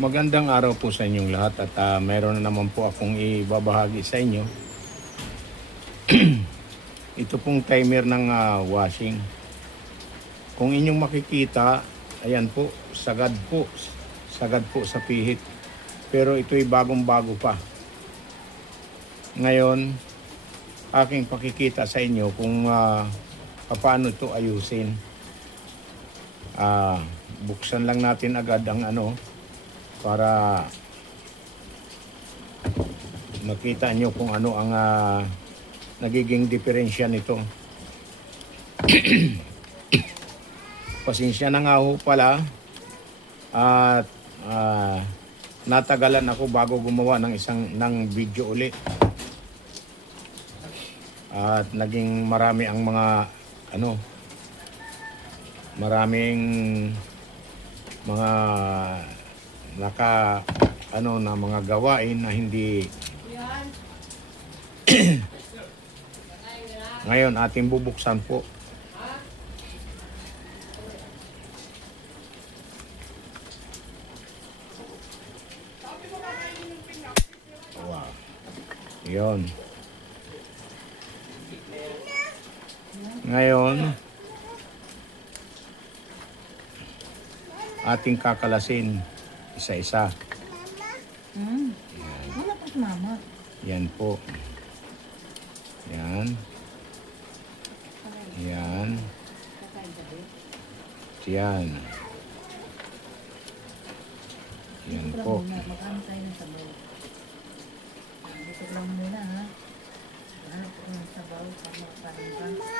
Magandang araw po sa inyong lahat at mayroon na naman po akong ibabahagi sa inyo. Ito pong timer ng washing. Kung inyong makikita, ayan po, sagad po sa pihit. Pero ito'y bagong-bago pa. Ngayon, aking pakikita sa inyo kung paano ito ayusin. Buksan lang natin agad ang para makita nyo kung ano ang nagiging diferensya nito. Pasensya na nga ho pala at natagalan ako bago gumawa ng video uli. At naging marami ang mga maraming mga na mga gawain na hindi ngayon ating bubuksan po. Wow. Yun. Ngayon ating kakalasin isa-isa. Wala pa si mama. Yan po. Yan. Yan. Yan. Yan po. Magkano tayo ng sabaw? Dito lang muna ha. Ano po ng sabaw? Pagmakain ka.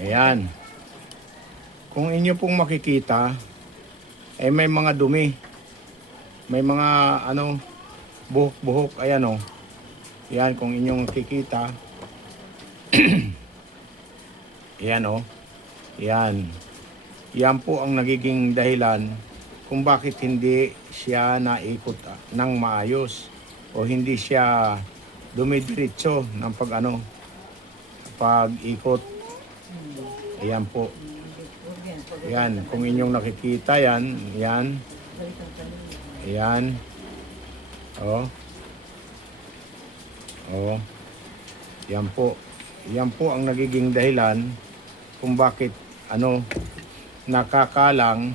Ayan. Kung inyo pong makikita, ay may mga dumi. May mga buhok-buhok. Ayan o. Yan, kung inyong makikita. Ayan o. Yan. Yan po ang nagiging dahilan kung bakit hindi siya naikot ng maayos o hindi siya dumidiretso ng pag-ikot. Ayan po. Yan, kung inyong nakikita yan, yan. Ayan. Oh. Oh. Yan po. Yan po ang nagiging dahilan kung bakit nakakalang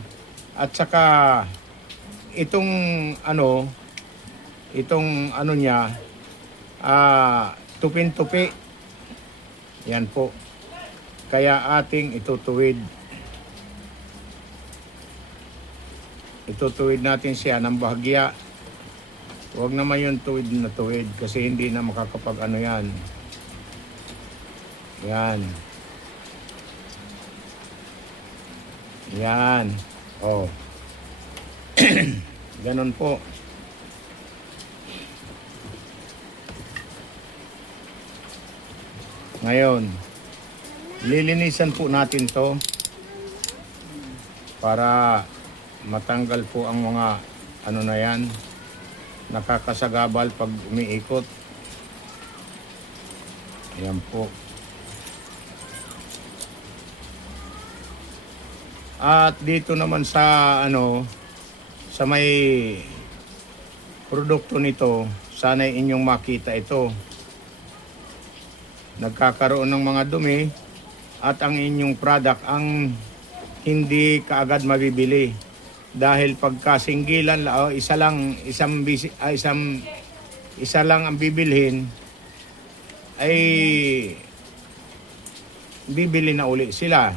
at saka itong niya tupin-tupi. Yan po. Kaya ating itutuwid. Itutuwid natin siya ng bahagya. Huwag naman yung tuwid na tuwid kasi hindi na makakapag yan. Yan. Yan. Oh. Ganon po. Ngayon, lilinisan po natin to para matanggal po ang mga na yan, nakakasagabal pag umiikot. Ayan po. At dito naman sa sa may produkto nito, sana'y inyong makita ito. Nagkakaroon ng mga dumi at ang inyong product ang hindi kaagad mabibili dahil pagkasinggilan isa lang ang bibilhin ay bibili na uli sila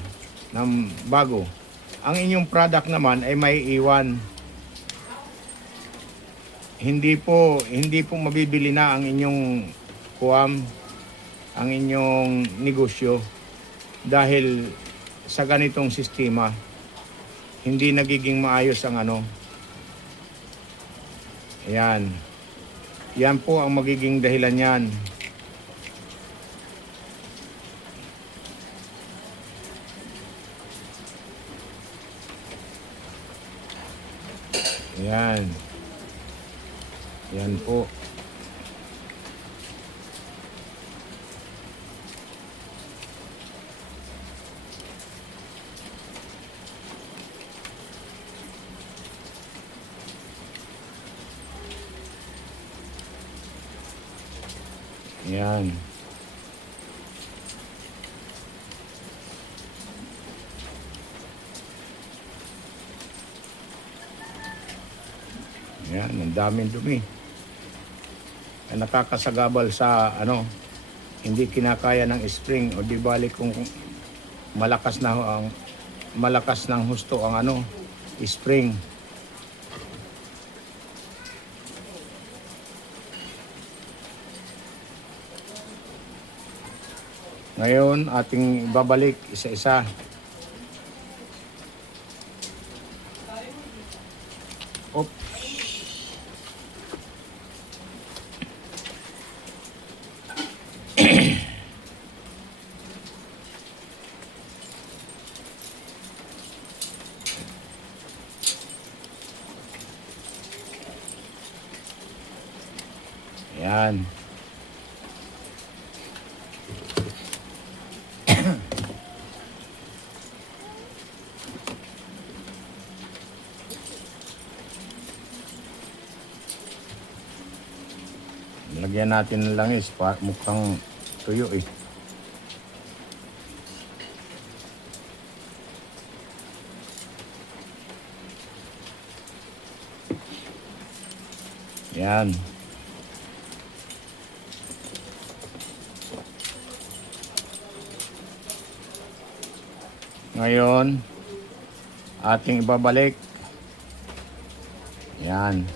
ng bago. Ang inyong product naman ay may iwan. Hindi po mabibili na ang inyong ang inyong negosyo dahil sa ganitong sistema hindi nagiging maayos ang Ayan. Yan po ang magiging dahilan yan. Ayan. Yan po. Yan. Yan, ang daming dumi. Ay nakakasagabal sa ano, hindi kinakaya ng spring o di bali kung malakas na ang malakas ng husto ang ano, spring. Ngayon, ating babalik isa-isa. Op. Yan. Lagyan natin ng langis, mukhang tuyo eh. Yan. Ngayon, ating ibabalik. Yan.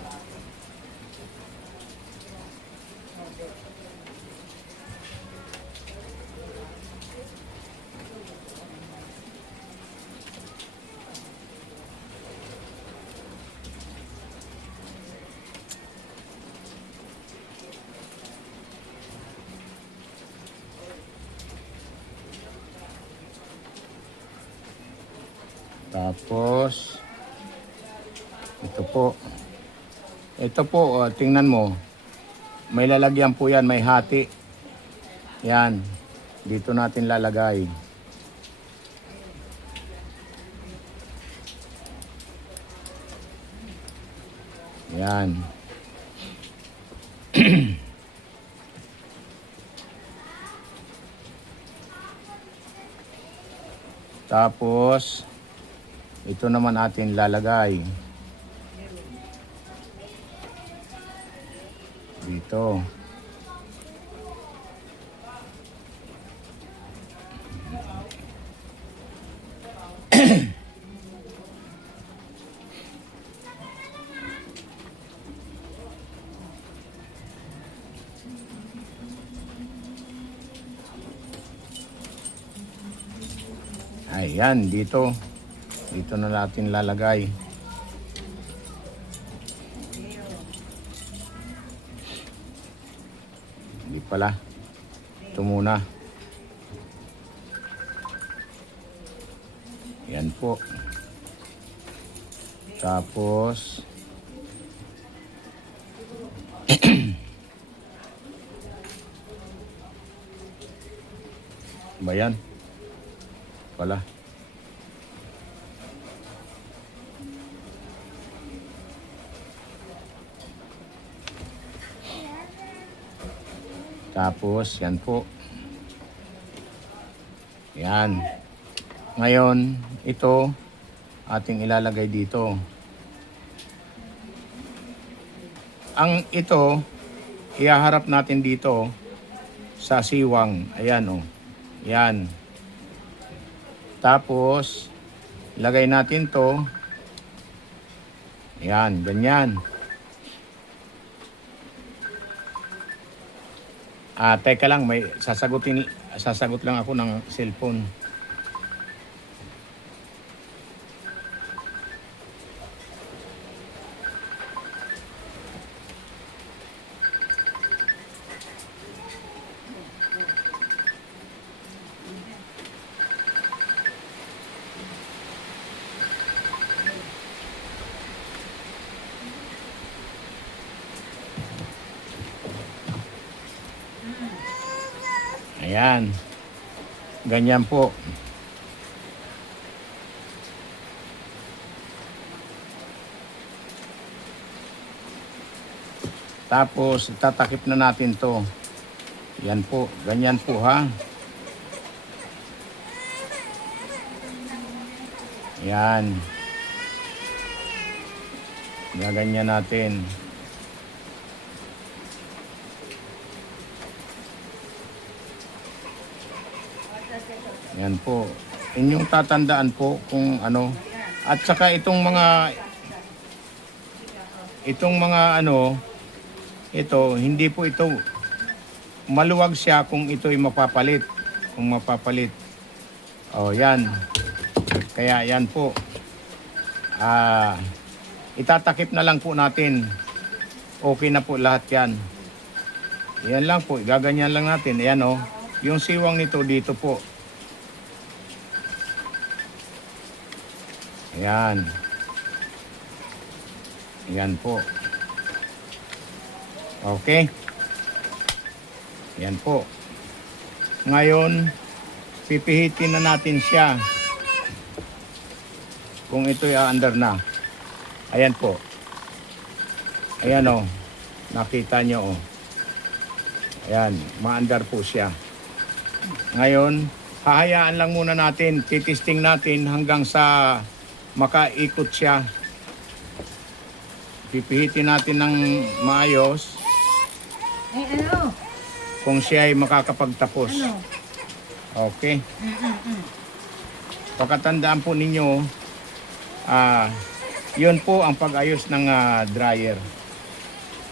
Tapos, ito po, tingnan mo, may lalagyan po yan, may hati. Yan, dito natin lalagay. Yan. Tapos, ito naman atin lalagay dito. Ayan, dito. Dito na natin lalagay. Hindi pala. Ito muna. Yan po. Tapos ba yan? Pala. Tapos, yan po. Yan. Ngayon, ito, ating ilalagay dito. Ang ito, ihaharap natin dito sa siwang. Ayan, oh. Yan. Tapos, ilagay natin to. Yan, ganyan. Teka lang, may sasagot lang ako ng cellphone. Ayan. Ganyan po. Tapos, tatakip na natin to. Yan po, ganyan po ha. Yan. Gaganyan natin. Yan po. Inyong tatandaan po kung ano. At saka itong mga ano, ito, hindi po ito, maluwag siya kung ito'y mapapalit. Kung mapapalit. O, yan. Kaya yan po. Itatakip na lang po natin. Okay na po lahat yan. Yan lang po. Gaganyan lang natin. Ayan o. Yung siwang nito dito po. Ayan. Ayan po. Okay. Ayan po. Ngayon, pipihitin na natin siya. Kung ito'y under na. Ayan po. Ayan o. Nakita nyo o. Ayan. Ma-under po siya. Ngayon, hahayaan lang muna natin. Titisting natin hanggang sa makaikot siya. Pipihitin natin ng maayos. Ano? Kung siya ay makakapagtapos. Ano? Okay. Pakatandaan po ninyo, yun po ang pag-ayos ng dryer.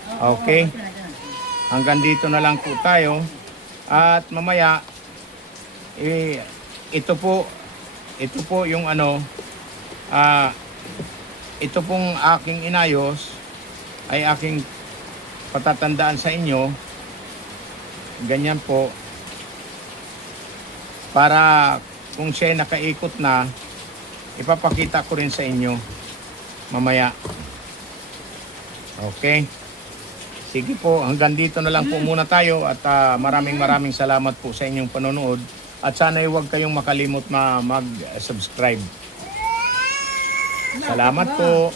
Okay. Hanggang dito na lang po tayo. At mamaya, ito po yung ano, ito pong aking inayos ay aking patatandaan sa inyo. Ganyan po. Para kung siya ay nakaikot na, ipapakita ko rin sa inyo mamaya. Okay. Sige po, hanggang dito na lang po muna tayo at maraming salamat po sa inyong panonood at sana ay huwag kayong makalimot mag-subscribe. Salamat po.